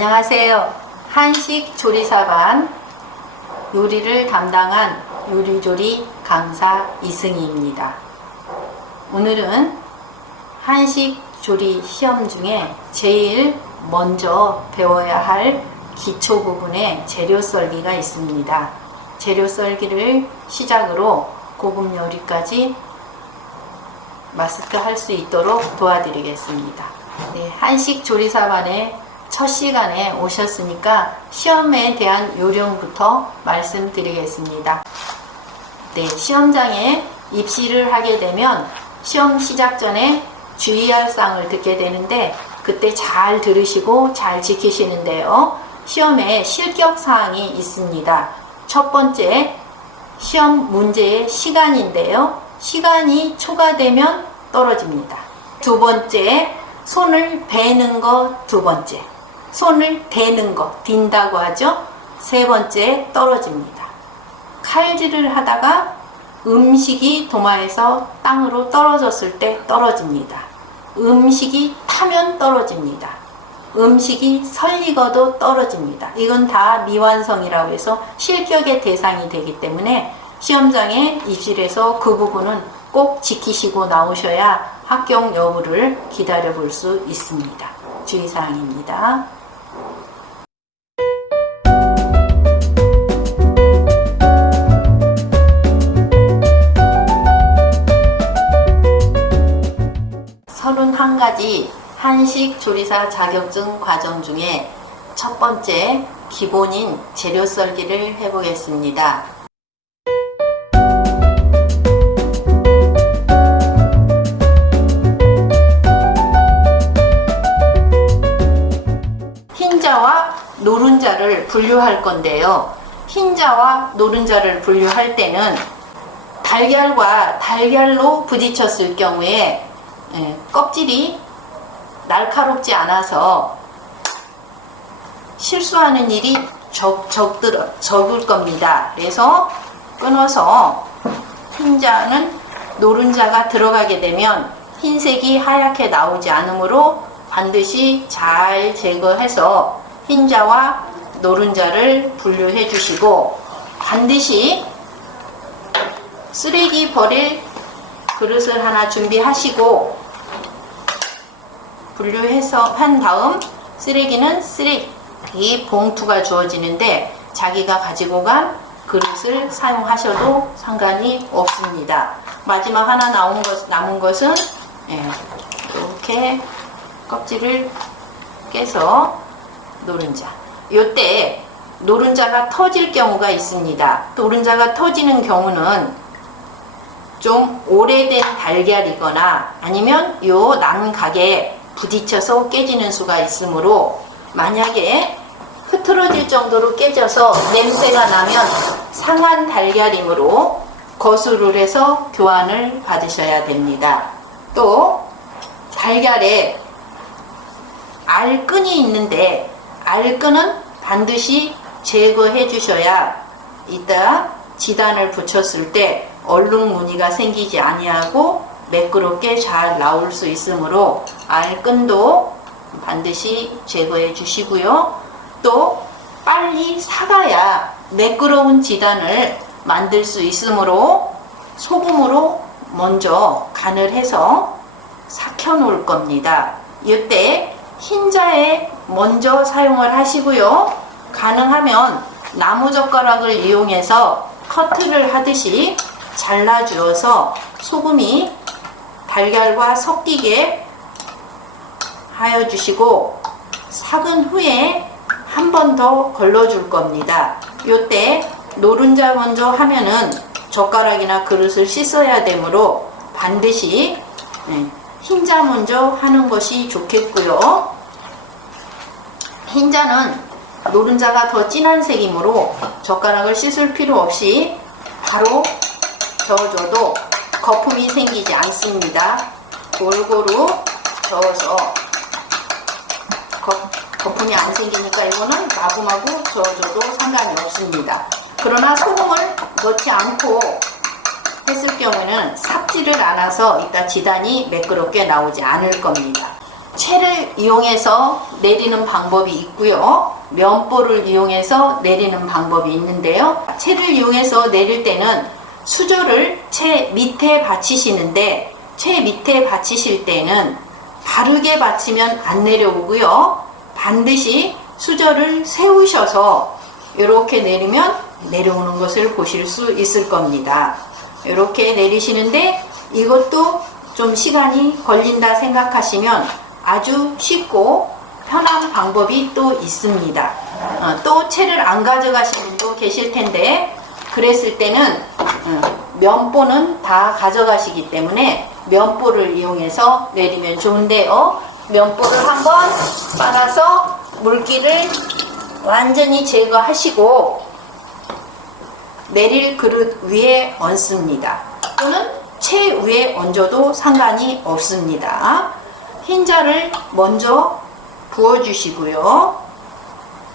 안녕하세요. 한식 조리사반 요리를 담당한 요리조리 강사 이승희입니다. 오늘은 한식 조리 시험 중에 제일 먼저 배워야 할 기초 부분의 재료 썰기가 있습니다. 재료 썰기를 시작으로 고급 요리까지 마스터할 수 있도록 도와드리겠습니다. 네, 한식 조리사반의 첫 시간에 오셨으니까 시험에 대한 요령부터 말씀드리겠습니다. 네, 시험장에 입시를 하게 되면 시험 시작 전에 주의할 사항을 듣게 되는데 그때 잘 들으시고 잘 지키시는데요. 시험에 실격 사항이 있습니다. 첫 번째, 시험 문제의 시간인데요. 시간이 초과되면 떨어집니다. 두 번째, 손을 베는 거 두 번째. 손을 대는 거, 딘다고 하죠. 세 번째, 떨어집니다. 칼질을 하다가 음식이 도마에서 땅으로 떨어졌을 때 떨어집니다. 음식이 타면 떨어집니다. 음식이 설익어도 떨어집니다. 이건 다 미완성이라고 해서 실격의 대상이 되기 때문에 시험장에 입실에서 그 부분은 꼭 지키시고 나오셔야 합격 여부를 기다려 볼 수 있습니다. 주의사항입니다. 한 가지 한식 조리사 자격증 과정 중에 첫 번째 기본인 재료 썰기를 해보겠습니다. 흰자와 노른자를 분류할 건데요. 흰자와 노른자를 분류할 때는 달걀과 달걀로 부딪혔을 경우에 껍질이 날카롭지 않아서 실수하는 일이 적을 겁니다. 그래서 끊어서 흰자는 노른자가 들어가게 되면 흰색이 하얗게 나오지 않으므로 반드시 잘 제거해서 흰자와 노른자를 분류해 주시고 반드시 쓰레기 버릴 그릇을 하나 준비하시고 분류해서 한 다음 쓰레기는 쓰레기 봉투가 주어지는데 자기가 가지고 간 그릇을 사용하셔도 상관이 없습니다. 마지막 하나 남은 것은 이렇게 껍질을 깨서 노른자. 이때 노른자가 터질 경우가 있습니다. 노른자가 터지는 경우는 좀 오래된 달걀이거나 아니면 요 난각에 부딪혀서 깨지는 수가 있으므로 만약에 흐트러질 정도로 깨져서 냄새가 나면 상한 달걀이므로 거수를 해서 교환을 받으셔야 됩니다. 또 달걀에 알끈이 있는데 알끈은 반드시 제거해 주셔야 이따 지단을 붙였을 때 얼룩 무늬가 생기지 아니하고 매끄럽게 잘 나올 수 있으므로 알끈도 반드시 제거해 주시고요. 또 빨리 삭아야 매끄러운 지단을 만들 수 있으므로 소금으로 먼저 간을 해서 삭혀 놓을 겁니다. 이때 흰자에 먼저 사용을 하시고요. 가능하면 나무젓가락을 이용해서 커트를 하듯이 잘라주어서 소금이 달걀과 섞이게 하여 주시고 삭은 후에 한 번 더 걸러줄 겁니다. 이때 노른자 먼저 하면은 젓가락이나 그릇을 씻어야 되므로 반드시 흰자 먼저 하는 것이 좋겠고요. 흰자는 노른자가 더 진한 색이므로 젓가락을 씻을 필요 없이 바로 저어줘도 거품이 생기지 않습니다. 골고루 저어서 거품이 안 생기니까 이거는 마구마구 저어줘도 상관이 없습니다. 그러나 소금을 넣지 않고 했을 경우에는 삭지를 않아서 이따 지단이 매끄럽게 나오지 않을 겁니다. 채를 이용해서 내리는 방법이 있고요. 면보를 이용해서 내리는 방법이 있는데요. 채를 이용해서 내릴 때는 수저를 채 밑에 받치시는데, 채 밑에 받치실 때는 바르게 받치면 안 내려오고요. 반드시 수저를 세우셔서 이렇게 내리면 내려오는 것을 보실 수 있을 겁니다. 이렇게 내리시는데 이것도 좀 시간이 걸린다 생각하시면 아주 쉽고 편한 방법이 또 있습니다. 또 채를 안 가져가시는 분도 계실 텐데, 그랬을 때는 면보는 다 가져가시기 때문에 면보를 이용해서 내리면 좋은데요. 면보를 한번 빨아서 물기를 완전히 제거하시고 내릴 그릇 위에 얹습니다. 또는 채 위에 얹어도 상관이 없습니다. 흰자를 먼저 부어주시고요.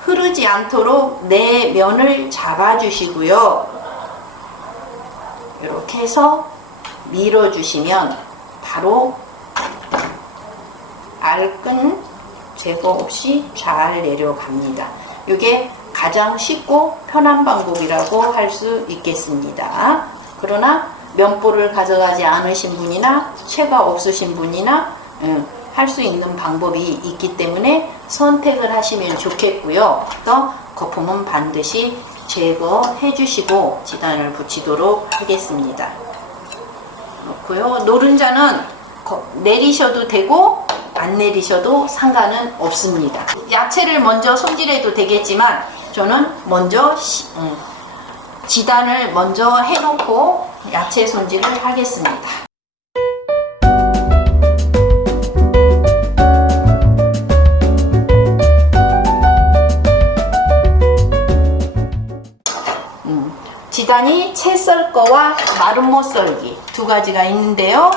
흐르지 않도록 내 면을 잡아주시고요. 이렇게 해서 밀어주시면 바로 알끈 제거 없이 잘 내려갑니다. 이게 가장 쉽고 편한 방법이라고 할 수 있겠습니다. 그러나 면보를 가져가지 않으신 분이나 채가 없으신 분이나 할 수 있는 방법이 있기 때문에 선택을 하시면 좋겠고요. 또 거품은 반드시 제거해 주시고 지단을 붙이도록 하겠습니다. 그렇고요. 노른자는 내리셔도 되고 안 내리셔도 상관은 없습니다. 야채를 먼저 손질해도 되겠지만 저는 먼저 지단을 먼저 해놓고 야채 손질을 하겠습니다. 지단이 채 썰 거와 마른 못 썰기 두 가지가 있는데요.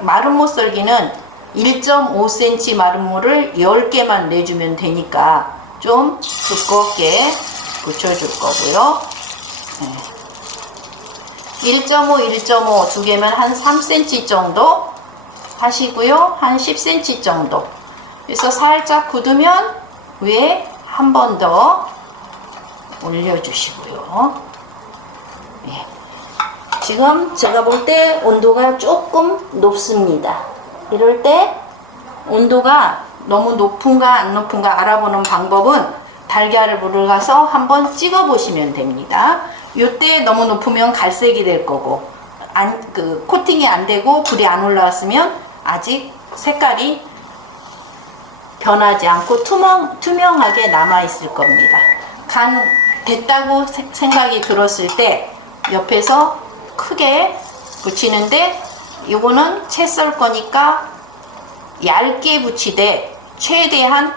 마른 못 썰기는 1.5cm 마른 모를 10개만 내주면 되니까 좀 두껍게 붙여줄 거고요. 1.5, 1.5 두 개면 한 3cm 정도 하시고요. 한 10cm 정도. 그래서 살짝 굳으면 위에 한 번 더 올려주시고요. 지금 제가 볼 때 온도가 조금 높습니다. 이럴 때 온도가 너무 높은가 안 높은가 알아보는 방법은 달걀을 물을 가서 한번 찍어 보시면 됩니다. 이때 너무 높으면 갈색이 될 거고, 코팅이 안 되고 불이 안 올라왔으면 아직 색깔이 변하지 않고 투명하게 남아 있을 겁니다. 간 됐다고 생각이 들었을 때 옆에서 크게 붙이는데, 이거는 채 썰 거니까 얇게 붙이되 최대한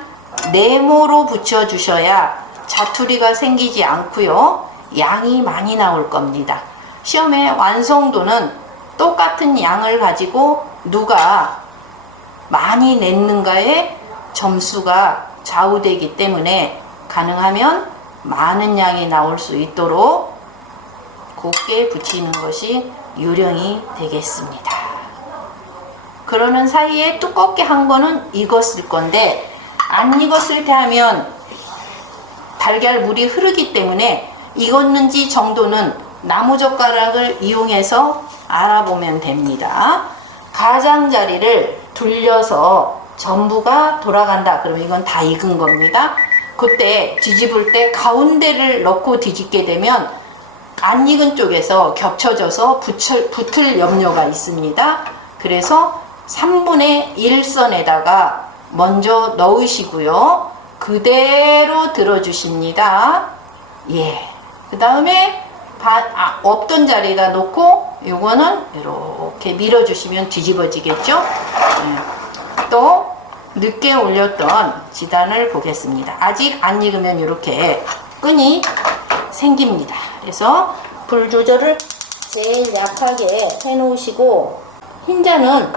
네모로 붙여 주셔야 자투리가 생기지 않고요. 양이 많이 나올 겁니다. 시험의 완성도는 똑같은 양을 가지고 누가 많이 냈는가에 점수가 좌우되기 때문에 가능하면 많은 양이 나올 수 있도록 곱게 붙이는 것이 요령이 되겠습니다. 그러는 사이에 두껍게 한 거는 익었을 건데, 안 익었을 때 하면 달걀 물이 흐르기 때문에 익었는지 정도는 나무젓가락을 이용해서 알아보면 됩니다. 가장자리를 돌려서 전부가 돌아간다. 그러면 이건 다 익은 겁니다. 그때 뒤집을 때 가운데를 넣고 뒤집게 되면 안 익은 쪽에서 겹쳐져서 붙을 염려가 있습니다. 그래서 3분의 1선에다가 먼저 넣으시고요. 그대로 들어주십니다. 그 다음에 없던 자리에다 놓고 요거는 이렇게 밀어주시면 뒤집어지겠죠. 또 늦게 올렸던 지단을 보겠습니다. 아직 안 익으면 이렇게 끈이 생깁니다. 그래서 불 조절을 제일 약하게 해 놓으시고, 흰자는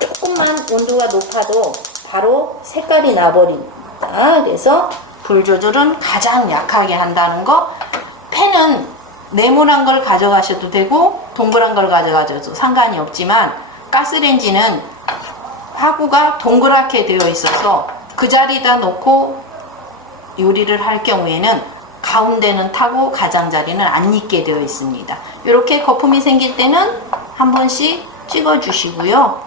조금만 온도가 높아도 바로 색깔이 나버립니다. 그래서 불 조절은 가장 약하게 한다는 거. 팬은 네모난 걸 가져가셔도 되고 동그란 걸 가져가셔도 상관이 없지만, 가스레인지는 화구가 동그랗게 되어 있어서 그 자리에다 놓고 요리를 할 경우에는 가운데는 타고 가장자리는 안 익게 되어 있습니다. 이렇게 거품이 생길 때는 한 번씩 찍어 주시고요.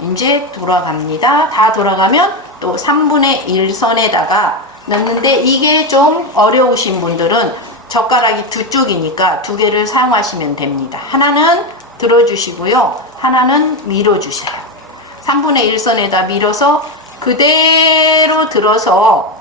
이제 돌아갑니다. 다 돌아가면 또 3분의 1 선에다가 넣는데, 이게 좀 어려우신 분들은 젓가락이 두 쪽이니까 두 개를 사용하시면 됩니다. 하나는 들어주시고요, 하나는 밀어주세요. 3분의 1 선에다 밀어서 그대로 들어서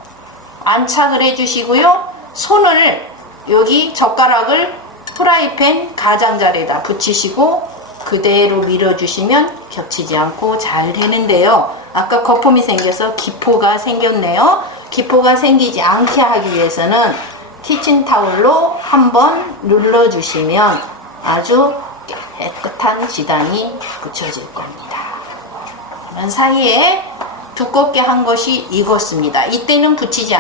안착을 해주시고요, 손을 여기 젓가락을 프라이팬 가장자리에다 붙이시고 그대로 밀어주시면 겹치지 않고 잘 되는데요. 아까 거품이 생겨서 기포가 생겼네요. 기포가 생기지 않게 하기 위해서는 키친타올로 한번 눌러주시면 아주 깨끗한 지단이 붙여질 겁니다. 그런 사이에 두껍게 한 것이 익었습니다. 이때는 붙지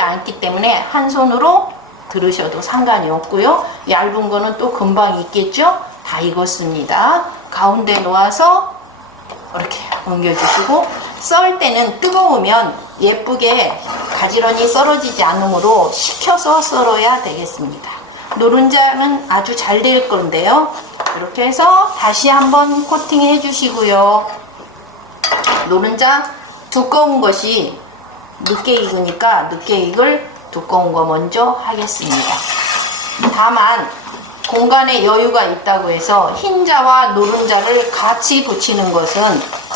않기 때문에 한 손으로 들으셔도 상관이 없고요. 얇은 거는 또 금방 익겠죠? 다 익었습니다. 가운데 놓아서 이렇게 옮겨주시고, 썰 때는 뜨거우면 예쁘게 가지런히 썰어지지 않으므로 식혀서 썰어야 되겠습니다. 노른자는 아주 잘 될 건데요. 이렇게 해서 다시 한번 코팅해 주시고요. 노른자 두꺼운 것이 늦게 익으니까 늦게 익을 두꺼운 거 먼저 하겠습니다. 다만 공간에 여유가 있다고 해서 흰자와 노른자를 같이 붙이는 것은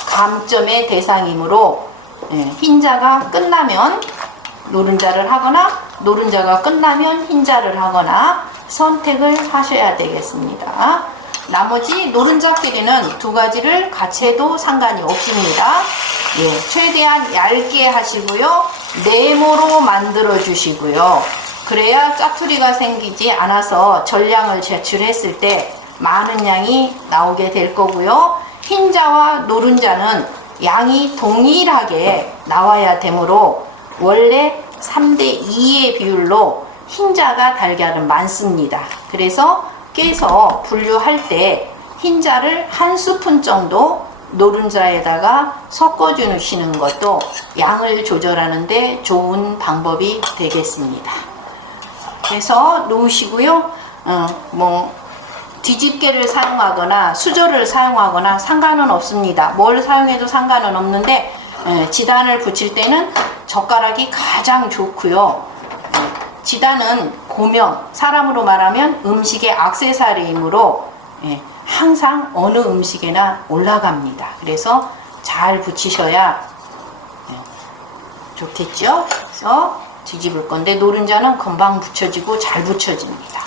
감점의 대상이므로 흰자가 끝나면 노른자를 하거나 노른자가 끝나면 흰자를 하거나 선택을 하셔야 되겠습니다. 나머지 노른자끼리는 두 가지를 같이 해도 상관이 없습니다. 최대한 얇게 하시고요, 네모로 만들어 주시고요. 그래야 짜투리가 생기지 않아서 전량을 제출했을 때 많은 양이 나오게 될 거고요. 흰자와 노른자는 양이 동일하게 나와야 되므로 원래 3대2의 비율로 흰자가 달걀은 많습니다. 그래서 깨서 분류할 때 흰자를 한 스푼 정도 노른자에다가 섞어 주시는 것도 양을 조절하는 데 좋은 방법이 되겠습니다. 그래서 놓으시고요. 뒤집개를 사용하거나 수저를 사용하거나 상관은 없습니다. 뭘 사용해도 상관은 없는데 지단을 붙일 때는 젓가락이 가장 좋고요. 지단은 고명, 사람으로 말하면 음식의 액세서리이므로 항상 어느 음식에나 올라갑니다. 그래서 잘 붙이셔야 좋겠죠. 그래서 뒤집을 건데 노른자는 금방 붙여지고 잘 붙여집니다.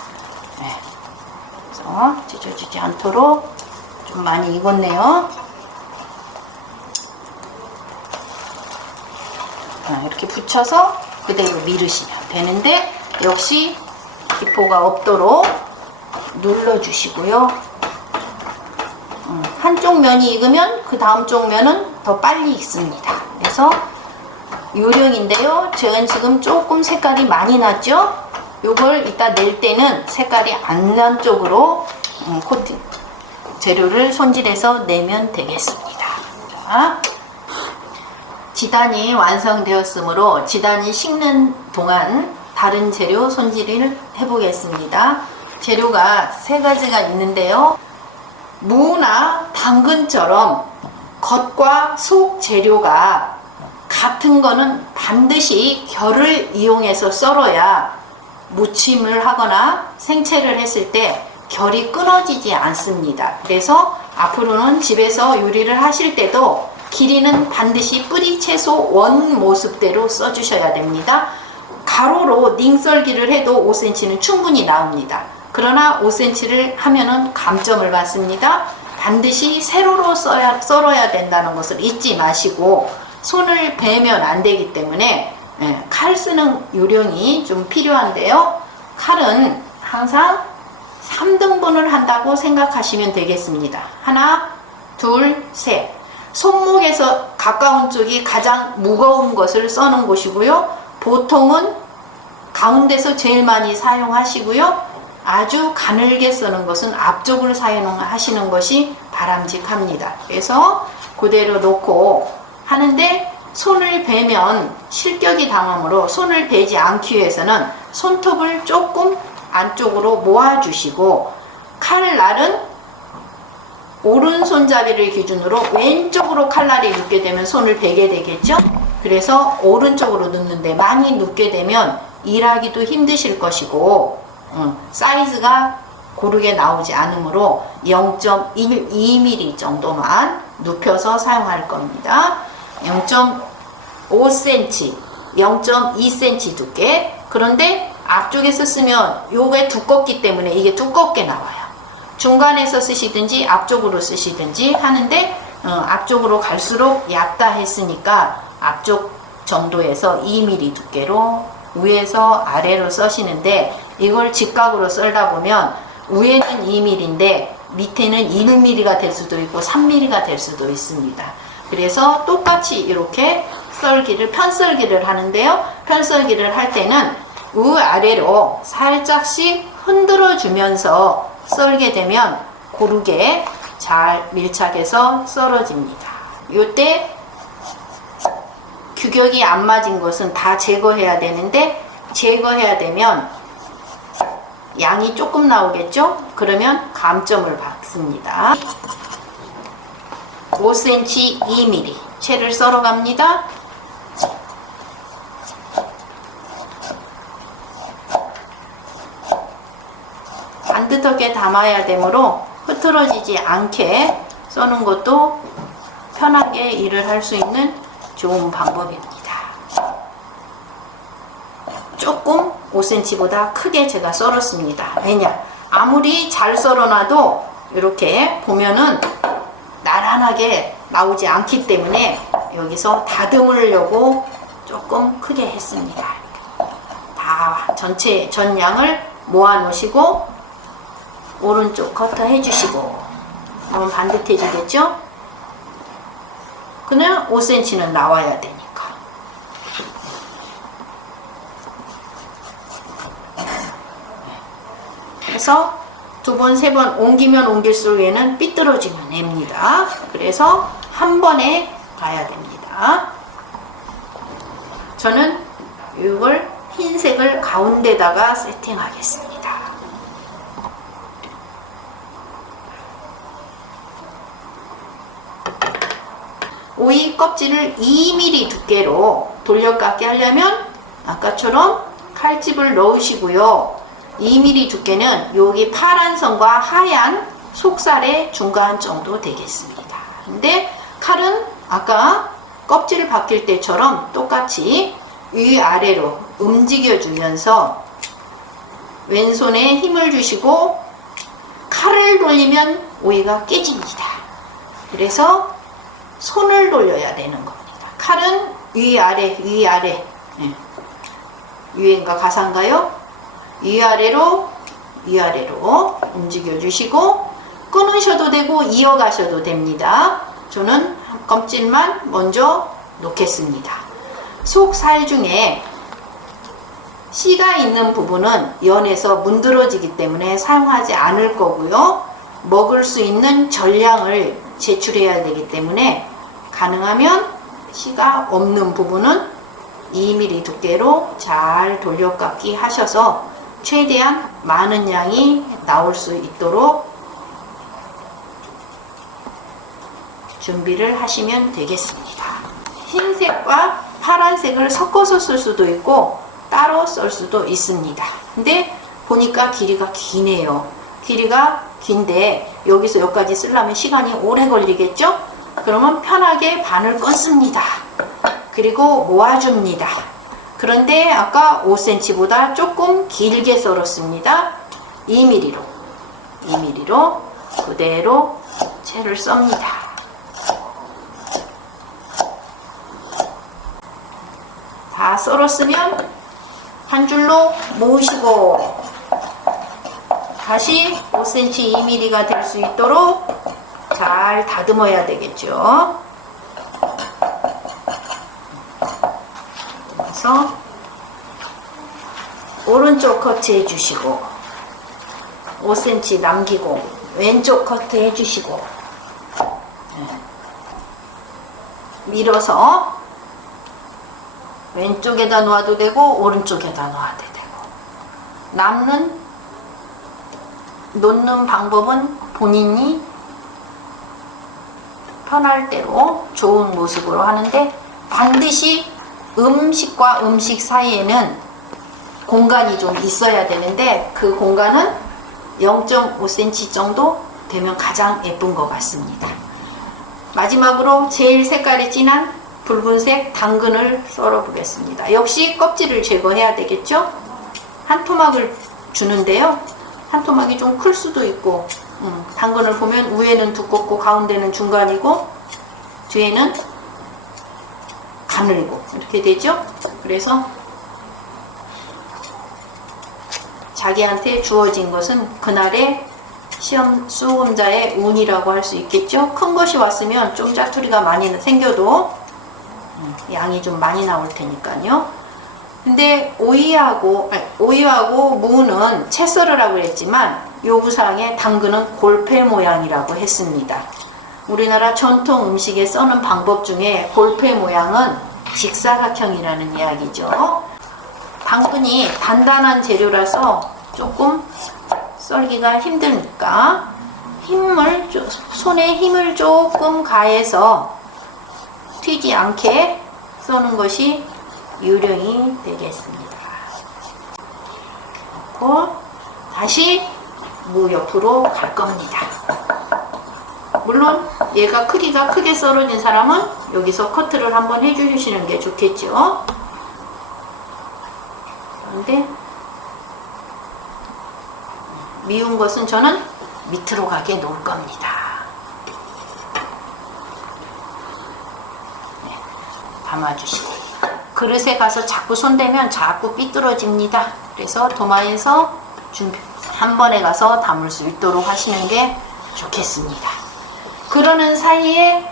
그래서 찢어지지 않도록 좀 많이 익었네요. 이렇게 붙여서 그대로 밀으시면 되는데, 역시 기포가 없도록 눌러주시고요. 한쪽 면이 익으면 그 다음 쪽 면은 더 빨리 익습니다. 그래서 요령인데요, 제가 지금 조금 색깔이 많이 났죠? 요걸 이따 낼 때는 색깔이 안 난 쪽으로 코팅 재료를 손질해서 내면 되겠습니다. 자, 지단이 완성되었으므로 지단이 식는 동안 다른 재료 손질을 해보겠습니다. 재료가 세 가지가 있는데요. 무나 당근처럼 겉과 속 재료가 같은 거는 반드시 결을 이용해서 썰어야 무침을 하거나 생채를 했을 때 결이 끊어지지 않습니다. 그래서 앞으로는 집에서 요리를 하실 때도 길이는 반드시 뿌리 채소 원 모습대로 써주셔야 됩니다. 가로로 닝썰기를 해도 5cm는 충분히 나옵니다. 그러나 5cm를 하면은 감점을 받습니다. 반드시 세로로 썰어야 된다는 것을 잊지 마시고, 손을 베면 안 되기 때문에 칼 쓰는 요령이 좀 필요한데요. 칼은 항상 3등분을 한다고 생각하시면 되겠습니다. 하나, 둘, 셋. 손목에서 가까운 쪽이 가장 무거운 것을 써는 곳이고요. 보통은 가운데서 제일 많이 사용하시고요. 아주 가늘게 쓰는 것은 앞쪽을 사용하시는 것이 바람직합니다. 그래서 그대로 놓고 하는데, 손을 베면 실격이 당하므로 손을 베지 않기 위해서는 손톱을 조금 안쪽으로 모아주시고, 칼날은 오른손잡이를 기준으로 왼쪽으로 칼날이 눕게 되면 손을 베게 되겠죠. 그래서 오른쪽으로 눕는데, 많이 눕게 되면 일하기도 힘드실 것이고 사이즈가 고르게 나오지 않으므로 0.12mm 정도만 눕혀서 사용할 겁니다. 0.5cm, 0.2cm 두께. 그런데 앞쪽에서 쓰면 요게 두껍기 때문에 이게 두껍게 나와요. 중간에서 쓰시든지 앞쪽으로 쓰시든지 하는데, 앞쪽으로 갈수록 얕다 했으니까 앞쪽 정도에서 2mm 두께로 위에서 아래로 써시는데, 이걸 직각으로 썰다 보면 위에는 2mm인데 밑에는 1mm가 될 수도 있고 3mm가 될 수도 있습니다. 그래서 똑같이 이렇게 편썰기를 하는데요. 편썰기를 할 때는 위아래로 살짝씩 흔들어 주면서 썰게 되면 고르게 잘 밀착해서 썰어집니다. 요때 규격이 안 맞은 것은 다 제거해야 되는데, 제거해야 되면 양이 조금 나오겠죠? 그러면 감점을 받습니다. 5cm 2mm 채를 썰어 갑니다. 반듯하게 담아야 되므로 흐트러지지 않게 써는 것도 편하게 일을 할 수 있는 좋은 방법입니다. 조금 5cm보다 크게 제가 썰었습니다. 왜냐? 아무리 잘 썰어놔도 이렇게 보면은 나란하게 나오지 않기 때문에 여기서 다듬으려고 조금 크게 했습니다. 다 전체 전량을 모아 놓으시고 오른쪽 커터 해주시고, 그러면 반듯해지겠죠? 그냥 5cm는 나와야 되니까. 그래서 2번, 3번 옮기면 옮길수록 얘는 삐뚤어지면 됩니다. 그래서 한 번에 가야 됩니다. 저는 이걸 흰색을 가운데다가 세팅하겠습니다. 오이 껍질을 2mm 두께로 돌려깎기 하려면 아까처럼 칼집을 넣으시고요. 2mm 두께는 여기 파란 선과 하얀 속살의 중간 정도 되겠습니다. 근데 칼은 아까 껍질을 벗길 때처럼 똑같이 위아래로 움직여 주면서 왼손에 힘을 주시고 칼을 돌리면 오이가 깨집니다. 그래서 손을 돌려야 되는 겁니다. 칼은 위아래, 위아래. 유행가 가사인가요? 위아래로, 위아래로 움직여 주시고 끊으셔도 되고 이어가셔도 됩니다. 저는 껍질만 먼저 놓겠습니다. 속살 중에 씨가 있는 부분은 연해서 문드러지기 때문에 사용하지 않을 거고요. 먹을 수 있는 전량을 제출해야 되기 때문에 가능하면 씨가 없는 부분은 2mm 두께로 잘 돌려깎기 하셔서 최대한 많은 양이 나올 수 있도록 준비를 하시면 되겠습니다. 흰색과 파란색을 섞어서 쓸 수도 있고 따로 쓸 수도 있습니다. 근데 보니까 길이가 기네요. 길이가 긴데 여기서 여기까지 쓰려면 시간이 오래 걸리겠죠? 그러면 편하게 반을 끊습니다. 그리고 모아줍니다. 그런데 아까 5cm보다 조금 길게 썰었습니다. 2mm로 그대로 채를 썹니다. 다 썰었으면 한 줄로 모으시고 다시 5cm, 2mm가 될 수 있도록 잘 다듬어야 되겠죠. 그래서 오른쪽 커트 해주시고 5cm 남기고 왼쪽 커트 해주시고 밀어서 왼쪽에다 놓아도 되고 오른쪽에다 놓아도 되고, 남는 놓는 방법은 본인이 편할 대로 좋은 모습으로 하는데, 반드시 음식과 음식 사이에는 공간이 좀 있어야 되는데, 그 공간은 0.5cm 정도 되면 가장 예쁜 것 같습니다. 마지막으로 제일 색깔이 진한 붉은색 당근을 썰어 보겠습니다. 역시 껍질을 제거해야 되겠죠? 한 토막을 주는데요, 한 토막이 좀 클 수도 있고, 당근을 보면 위에는 두껍고 가운데는 중간이고 뒤에는 가늘고 이렇게 되죠. 그래서 자기한테 주어진 것은 그날의 시험 수험자의 운이라고 할 수 있겠죠. 큰 것이 왔으면 좀 짜투리가 많이 생겨도 양이 좀 많이 나올 테니까요. 근데 오이하고 무는 채 썰으라고 했지만 요구사항에 당근은 골패 모양이라고 했습니다. 우리나라 전통 음식에 써는 방법 중에 골패 모양은 직사각형이라는 이야기죠. 당근이 단단한 재료라서 조금 썰기가 힘드니까 손에 힘을 조금 가해서 튀지 않게 써는 것이 요령이 되겠습니다. 그리고 다시 무 옆으로 갈 겁니다. 물론 얘가 크기가 크게 썰어진 사람은 여기서 커트를 한번 해주시는 게 좋겠죠. 그런데 미운 것은 저는 밑으로 가게 놓을 겁니다. 네, 담아주시고, 그릇에 가서 자꾸 손대면 자꾸 삐뚤어집니다. 그래서 도마에서 한 번에 가서 담을 수 있도록 하시는 게 좋겠습니다. 그러는 사이에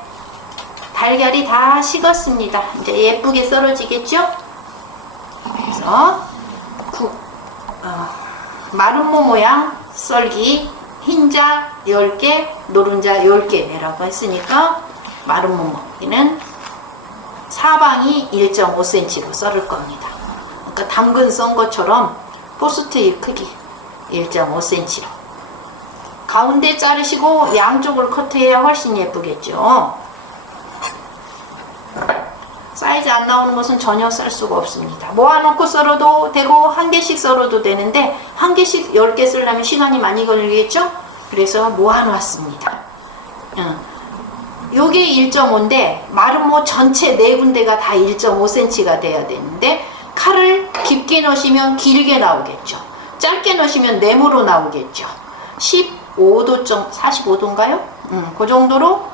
달걀이 다 식었습니다. 이제 예쁘게 썰어지겠죠? 그래서 마른 모 모양 썰기, 흰자 10개, 노른자 10개 내라고 했으니까 마른 모 모기는 사방이 1.5cm로 썰을 겁니다. 그러니까 당근 썬 것처럼 포스트잇 크기 1.5cm로 가운데 자르시고 양쪽을 커트해야 훨씬 예쁘겠죠. 사이즈 안 나오는 것은 전혀 썰 수가 없습니다. 모아놓고 썰어도 되고 한 개씩 썰어도 되는데 한 개씩 10개 썰려면 시간이 많이 걸리겠죠? 그래서 모아놨습니다. 요게 1.5인데 마른 모 전체 네 군데가 다 1.5cm가 돼야 되는데, 칼을 깊게 넣으시면 길게 나오겠죠. 짧게 넣으시면 네모로 나오겠죠. 15도 45도인가요? 그 정도로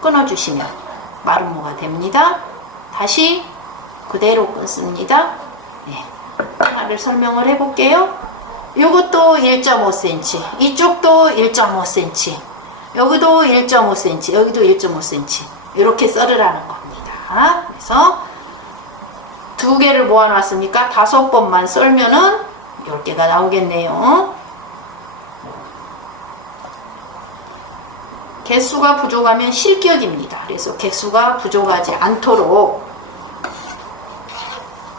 끊어주시면 마른 모가 됩니다. 다시 그대로 끊습니다. 네. 하나를 설명을 해볼게요. 요것도 1.5cm, 이쪽도 1.5cm, 여기도 1.5cm, 여기도 1.5cm 이렇게 썰으라는 겁니다. 그래서 두 개를 모아놨으니까 5번만 썰면은 10개가 나오겠네요. 개수가 부족하면 실격입니다. 그래서 개수가 부족하지 않도록,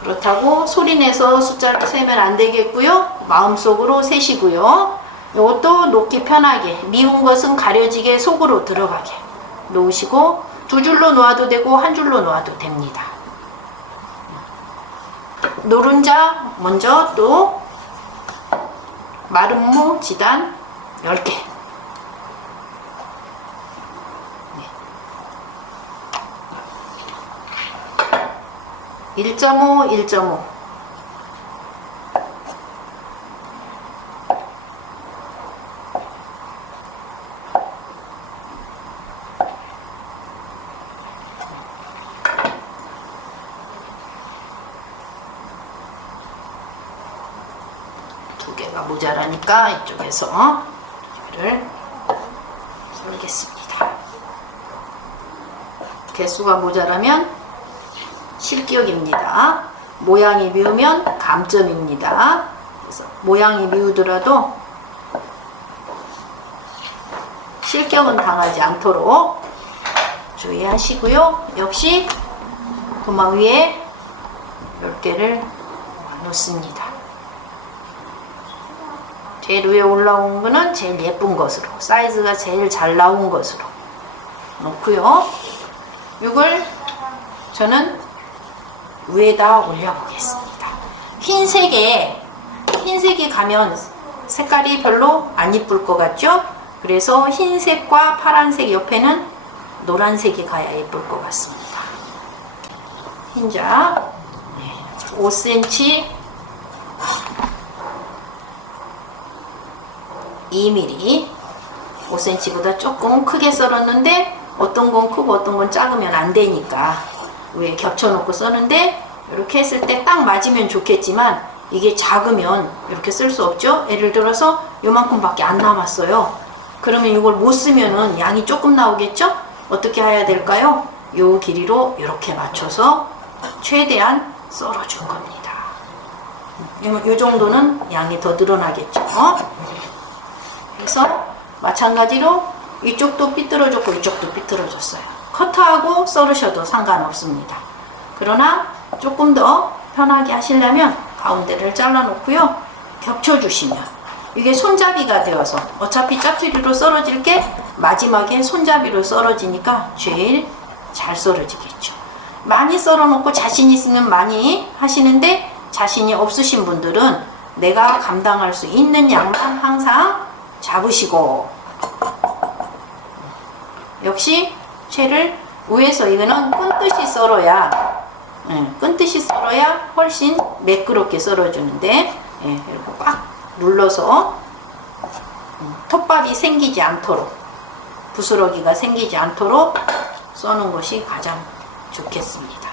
그렇다고 소리내서 숫자를 세면 안 되겠고요. 마음속으로 세시고요. 이것도 놓기 편하게, 미운 것은 가려지게 속으로 들어가게 놓으시고, 2줄로 놓아도 되고 1줄로 놓아도 됩니다. 노른자 먼저 또 마른 무 지단 10개, 1.5, 1.5 두 개가 모자라니까 이쪽에서 이거를 썰겠습니다. 개수가 모자라면 실격입니다. 모양이 미우면 감점입니다. 그래서 모양이 미우더라도 실격은 당하지 않도록 주의하시고요. 역시 도마 위에 10개를 놓습니다. 제일 위에 올라온 거는 제일 예쁜 것으로, 사이즈가 제일 잘 나온 것으로 놓고요. 이걸 저는 위에다 올려보겠습니다. 흰색이 가면 색깔이 별로 안 이쁠 것 같죠? 그래서 흰색과 파란색 옆에는 노란색이 가야 예쁠 것 같습니다. 흰자 5cm 2mm 5cm보다 조금 크게 썰었는데 어떤 건 크고 어떤 건 작으면 안 되니까 위에 겹쳐놓고 써는데 이렇게 했을 때 딱 맞으면 좋겠지만 이게 작으면 이렇게 쓸 수 없죠. 예를 들어서 요만큼밖에 안 남았어요. 그러면 이걸 못 쓰면은 양이 조금 나오겠죠. 어떻게 해야 될까요? 요 길이로 이렇게 맞춰서 최대한 썰어준 겁니다. 요 정도는 양이 더 늘어나겠죠. 그래서 마찬가지로 이쪽도 삐뚤어졌고 이쪽도 삐뚤어졌어요. 커트하고 썰으셔도 상관없습니다. 그러나 조금 더 편하게 하시려면 가운데를 잘라 놓고요. 겹쳐주시면 이게 손잡이가 되어서 어차피 짜투리로 썰어질 게 마지막에 손잡이로 썰어지니까 제일 잘 썰어지겠죠. 많이 썰어 놓고 자신 있으면 많이 하시는데 자신이 없으신 분들은 내가 감당할 수 있는 양만 항상 잡으시고, 역시 채를 위에서 이거는 끈듯이 썰어야 훨씬 매끄럽게 썰어주는데 이렇게 꽉 눌러서 톱밥이 생기지 않도록, 부스러기가 생기지 않도록 써는 것이 가장 좋겠습니다.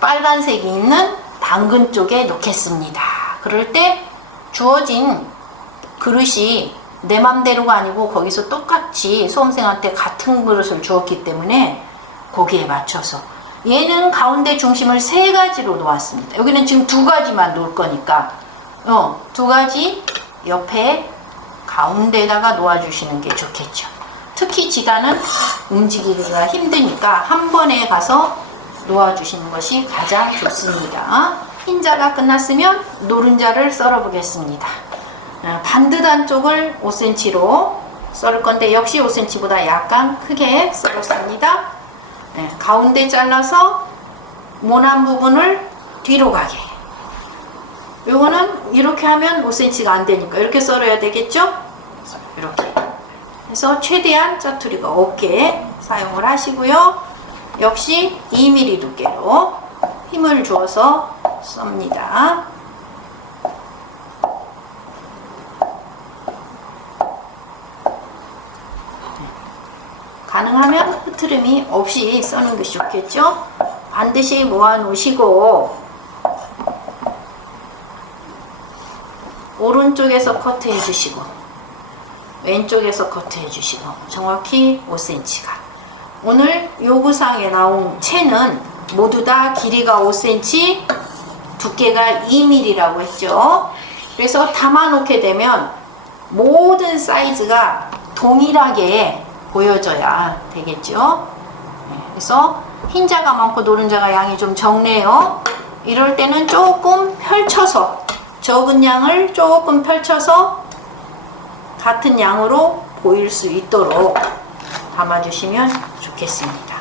빨간색이 있는 당근 쪽에 놓겠습니다. 그럴 때 주어진 그릇이 내 맘대로가 아니고 거기서 똑같이 수험생한테 같은 그릇을 주었기 때문에 거기에 맞춰서 얘는 가운데 중심을 3가지로 놓았습니다. 여기는 지금 2가지만 놓을 거니까 2가지 옆에 가운데에다가 놓아주시는 게 좋겠죠. 특히 지단은 움직이기가 힘드니까 한 번에 가서 놓아주시는 것이 가장 좋습니다. 흰자가 끝났으면 노른자를 썰어 보겠습니다. 반듯 한쪽을 5cm로 썰을 건데 역시 5cm보다 약간 크게 썰었습니다. 가운데 잘라서 모난 부분을 뒤로 가게. 요거는 이렇게 하면 5cm가 안 되니까 이렇게 썰어야 되겠죠? 이렇게 해서 최대한 짜투리가 없게 사용을 하시고요. 역시 2mm 두께로 힘을 주어서 썹니다. 가능하면 흐트름이 없이 써는 것이 좋겠죠? 반드시 모아 놓으시고 오른쪽에서 커트해 주시고 왼쪽에서 커트해 주시고 정확히 5cm가. 오늘 요구사항에 나온 채는 모두 다 길이가 5cm, 두께가 2mm라고 했죠. 그래서 담아 놓게 되면 모든 사이즈가 동일하게 보여져야 되겠죠. 그래서 흰자가 많고 노른자가 양이 좀 적네요. 이럴 때는 조금 펼쳐서, 적은 양을 조금 펼쳐서 같은 양으로 보일 수 있도록 담아주시면 좋겠습니다.